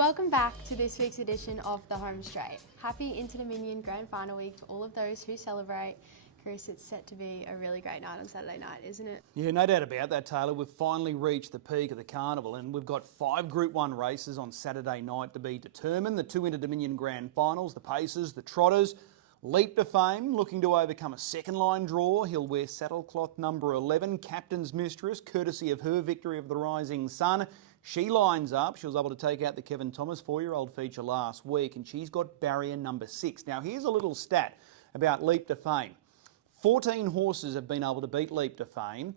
Welcome back to this week's edition of The Home Straight. Happy Inter-Dominion Grand Final Week to all of those who celebrate. Chris, it's set to be a really great night on Saturday night, isn't it? Yeah, no doubt about that, Taylor. We've finally reached the peak of the carnival and we've got 5 Group 1 races on Saturday night to be determined. The 2 Inter-Dominion Grand Finals, the Pacers, the Trotters. Leap to Fame, looking to overcome a second line draw. He'll wear saddlecloth number 11, Captain's Mistress, courtesy of her victory of the Rising Sun. She lines up. She was able to take out the Kevin Thomas 4-year-old feature last week, and she's got barrier number 6. Now, here's a little stat about Leap to Fame. 14 horses have been able to beat Leap to Fame.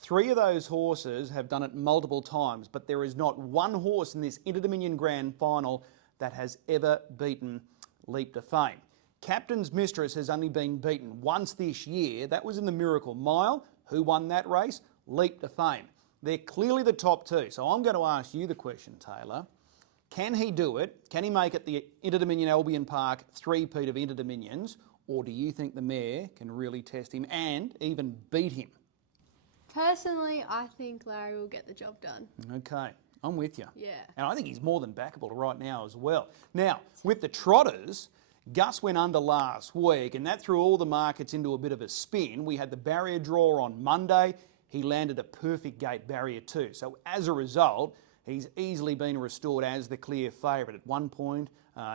3 of those horses have done it multiple times, but there is not one horse in this Inter-Dominion Grand Final that has ever beaten Leap to Fame. Captain's Mistress has only been beaten once this year. That was in the Miracle Mile. Who won that race? Leap to Fame. They're clearly the top 2. So I'm going to ask you the question, Taylor. Can he do it? Can he make it the Inter-Dominion Albion Park three-peat of Inter-Dominions? Or do you think the mare can really test him and even beat him? Personally, I think Larry will get the job done. Okay, I'm with you. Yeah. And I think he's more than backable right now as well. Now, with the Trotters, Gus went under last week and that threw all the markets into a bit of a spin. We had the barrier draw on Monday. He landed a perfect gate barrier too. So as a result, he's easily been restored as the clear favourite. At one point,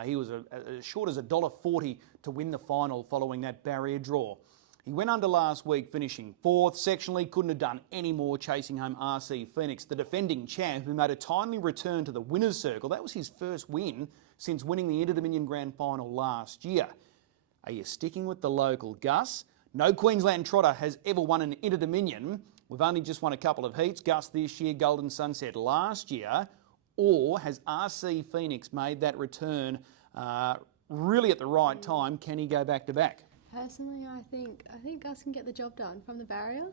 he was as short as $1.40 to win the final following that barrier draw. He went under last week, finishing 4th. Sectionally, couldn't have done any more, chasing home RC Phoenix, the defending champ, who made a timely return to the winner's circle. That was his first win since winning the Inter-Dominion Grand Final last year. Are you sticking with the local Gus? No Queensland trotter has ever won an Inter-Dominion. We've only just won a couple of heats, Gus this year, Golden Sunset last year. Or has RC Phoenix made that return really at the right time? Can he go back to back? Personally, I think Gus can get the job done from the barrier.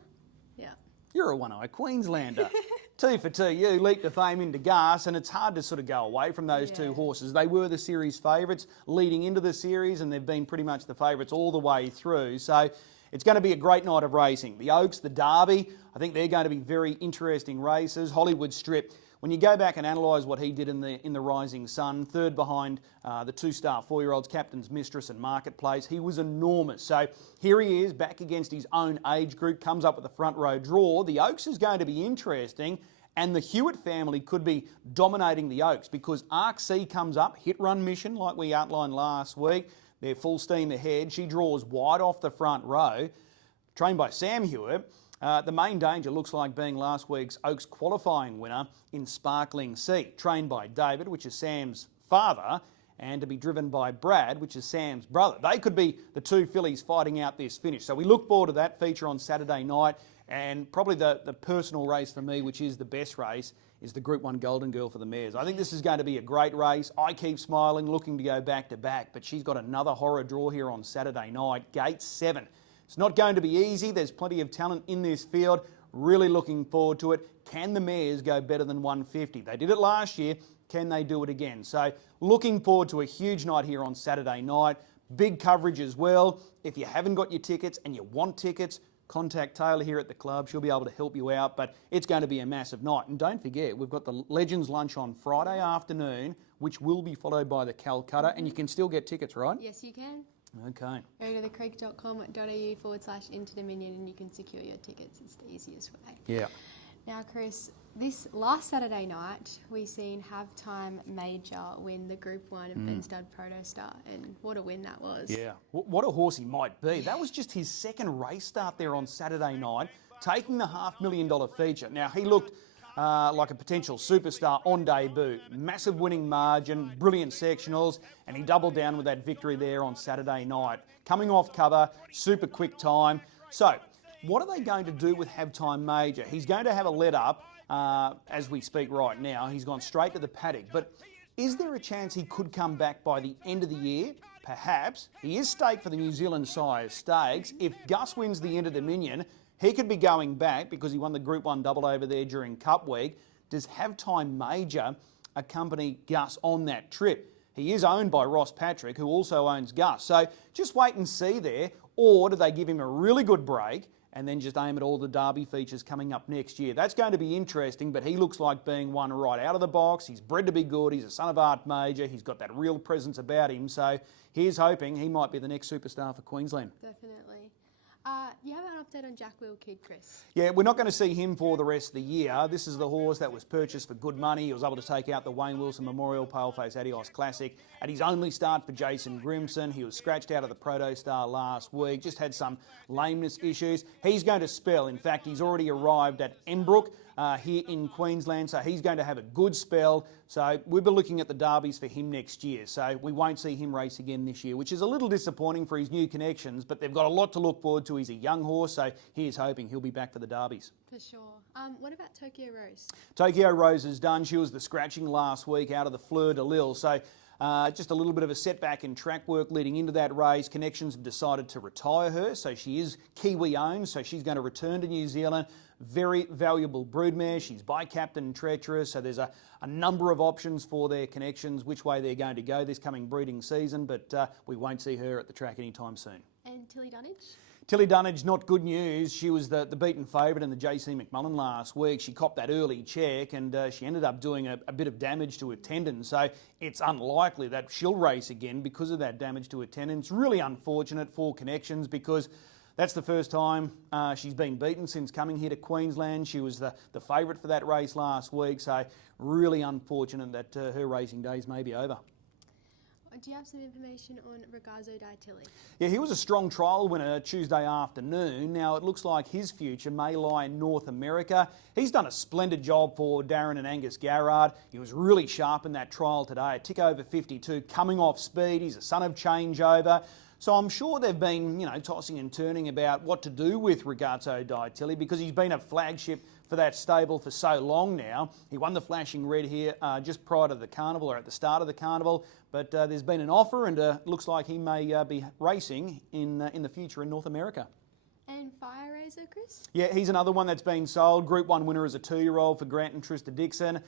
Yeah. You're a one-eye Queenslander. 2 for 2, you Leap to Fame into Gus, and it's hard to sort of go away from those 2 horses. They were the series favourites leading into the series, and they've been pretty much the favourites all the way through. So it's going to be a great night of racing. The Oaks, the Derby, I think they're going to be very interesting races. Hollywood Strip, when you go back and analyse what he did in the Rising Sun, 3rd behind the 2-star 4-year-olds, Captain's Mistress and Marketplace, he was enormous. So here he is, back against his own age group, comes up with a front row draw. The Oaks is going to be interesting, and the Hewitt family could be dominating the Oaks because Arc C comes up, hit-run mission like we outlined last week. They're full steam ahead. She draws wide off the front row, trained by Sam Hewitt. The main danger looks like being last week's Oaks qualifying winner in Sparkling Sea, trained by David, which is Sam's father, and to be driven by Brad, which is Sam's brother. They could be the 2 fillies fighting out this finish. So we look forward to that feature on Saturday night, and probably the personal race for me, which is the best race, is the Group 1 Golden Girl for the mares. I think this is going to be a great race. I keep smiling, looking to go back to back, but she's got another horror draw here on Saturday night, gate 7. It's not going to be easy. There's plenty of talent in this field. Really looking forward to it. Can the mares go better than 150? They did it last year. Can they do it again? So looking forward to a huge night here on Saturday night. Big coverage as well. If you haven't got your tickets and you want tickets, contact Taylor here at the club. She'll be able to help you out, but it's going to be a massive night. And don't forget, we've got the Legends Lunch on Friday afternoon, which will be followed by the Calcutta, and you can still get tickets, right? Yes, you can. Okay. Go to thecreek.com.au/Inter-Dominion and you can secure your tickets. It's the easiest way. Yeah. Now, Chris, this last Saturday night, we seen Halftime Major win the Group 1 of Benstud Protostar, and what a win that was. Yeah, what a horse he might be. That was just his second race start there on Saturday night, taking the $500,000 feature. Now, he looked like a potential superstar on debut. Massive winning margin, brilliant sectionals, and he doubled down with that victory there on Saturday night. Coming off cover, super quick time. So, what are they going to do with Halftime Major? He's going to have a let up as we speak right now. He's gone straight to the paddock, but is there a chance he could come back by the end of the year? Perhaps. He is staked for the New Zealand Sires Stakes. If Gus wins the Inter-Dominion, he could be going back because he won the Group 1 double over there during Cup Week. Does Halftime Major accompany Gus on that trip? He is owned by Ross Patrick, who also owns Gus. So just wait and see there. Or do they give him a really good break and then just aim at all the Derby features coming up next year. That's going to be interesting, but he looks like being one right out of the box. He's bred to be good. He's a son of Art Major. He's got that real presence about him. So here's hoping he might be the next superstar for Queensland. Definitely. You have an update on Jack Wheel Kid, Chris? Yeah, we're not going to see him for the rest of the year. This is the horse that was purchased for good money. He was able to take out the Wayne Wilson Memorial Paleface Adios Classic. At his only start for Jason Grimson, he was scratched out of the Proto Star last week, just had some lameness issues. He's going to spell. In fact, he's already arrived at Enbrook here in Queensland, so he's going to have a good spell. So we'll be looking at the Derbies for him next year. So we won't see him race again this year, which is a little disappointing for his new connections, but they've got a lot to look forward to. He's a young horse, so here's hoping he'll be back for the Derbies. For sure. What about Tokyo Rose? Tokyo Rose is done. She was the scratching last week out of the Fleur de Lille. So just a little bit of a setback in track work leading into that race. Connections have decided to retire her, so she is Kiwi owned, so she's going to return to New Zealand. Very valuable broodmare. She's by Captain Treacherous, so there's a number of options for their Connections, which way they're going to go this coming breeding season, but we won't see her at the track anytime soon. And Tilly Dunnage? Tilly Dunnage, not good news. She was the beaten favourite in the JC McMullen last week. She copped that early check and she ended up doing a bit of damage to her tendon. So it's unlikely that she'll race again because of that damage to her tendon. It's really unfortunate for Connections because that's the first time she's been beaten since coming here to Queensland. She was the favourite for that race last week. So really unfortunate that her racing days may be over. Do you have some information on Ragazzo Di Tilly? Yeah, he was a strong trial winner Tuesday afternoon. Now, it looks like his future may lie in North America. He's done a splendid job for Darren and Angus Garrard. He was really sharp in that trial today, a tick over 52, coming off speed. He's a son of changeover. So I'm sure they've been, tossing and turning about what to do with Ragazzo Di Tilly because he's been a flagship for that stable for so long now. He won the Flashing Red here just prior to the carnival or at the start of the carnival, but there's been an offer and it looks like he may be racing in the future in North America. And Fire Razor, Chris? Yeah, he's another one that's been sold. Group 1 winner as a 2-year-old for Grant and Trista Dixon.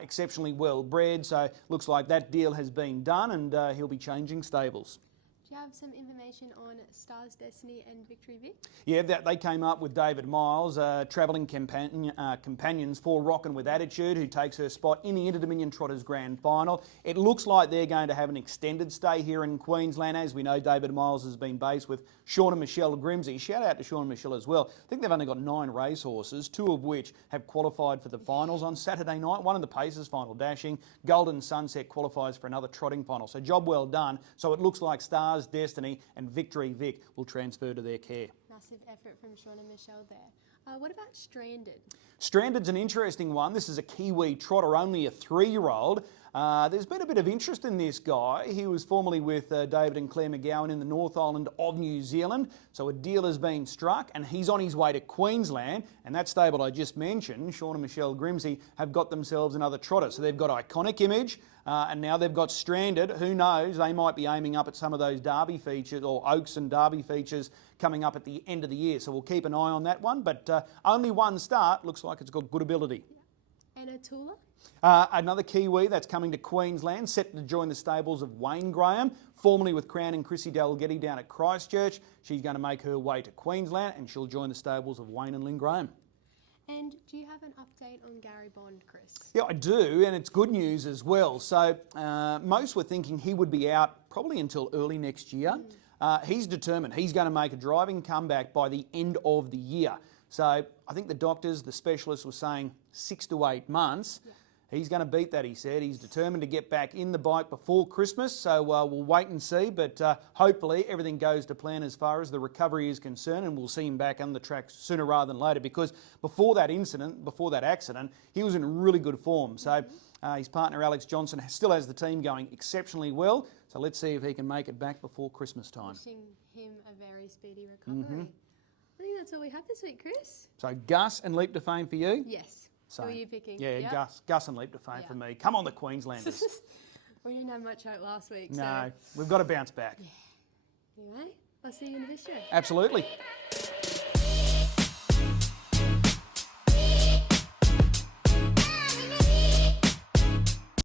Exceptionally well bred, so looks like that deal has been done and he'll be changing stables. Do you have some information on Stars Destiny and Victory Vic? Yeah, they came up with David Miles, travelling companions for Rockin' With Attitude, who takes her spot in the Inter-Dominion Trotters Grand Final. It looks like they're going to have an extended stay here in Queensland. As we know, David Miles has been based with Sean and Michelle Grimsey. Shout out to Sean and Michelle as well. I think they've only got 9 racehorses, 2 of which have qualified for the finals on Saturday night. One in the Pacers final dashing. Golden Sunset qualifies for another trotting final. So job well done. So it looks like Stars Destiny and Victory Vic will transfer to their care. Massive effort from Sean and Michelle there. What about Stranded? Stranded's an interesting one. This is a Kiwi trotter, only a 3-year-old. There's been a bit of interest in this guy. He was formerly with David and Claire McGowan in the North Island of New Zealand. So a deal has been struck and he's on his way to Queensland. And that stable I just mentioned, Sean and Michelle Grimsey, have got themselves another trotter. So they've got Iconic Image and now they've got Stranded. Who knows? They might be aiming up at some of those Derby features or Oaks and Derby features coming up at the end of the year. So we'll keep an eye on that one. But only one start. Looks like it's got good ability. And Atula? Another Kiwi that's coming to Queensland, set to join the stables of Wayne Graham, formerly with Crown and Chrissy Dalgety down at Christchurch. She's going to make her way to Queensland and she'll join the stables of Wayne and Lynn Graham. And do you have an update on Gary Bond, Chris? Yeah, I do, and it's good news as well. So most were thinking he would be out probably until early next year. He's determined he's going to make a driving comeback by the end of the year. So I think the doctors, the specialists were saying 6 to 8 months. Yeah. He's going to beat that, he said. He's determined to get back in the bike before Christmas, so we'll wait and see. But hopefully everything goes to plan as far as the recovery is concerned and we'll see him back on the track sooner rather than later because before that accident, he was in really good form. So his partner Alex Johnson still has the team going exceptionally well. So let's see if he can make it back before Christmas time. Wishing him a very speedy recovery. I think that's all we have this week, Chris. So Gus and Leap to Fame for you? Yes. So, who are you picking? Yeah, yep. Gus and Leap to Fame for me. Come on, the Queenslanders. We didn't have much hope last week. No, so. we've got to bounce back. Yeah. Anyway, I'll see you in the bistro. Absolutely.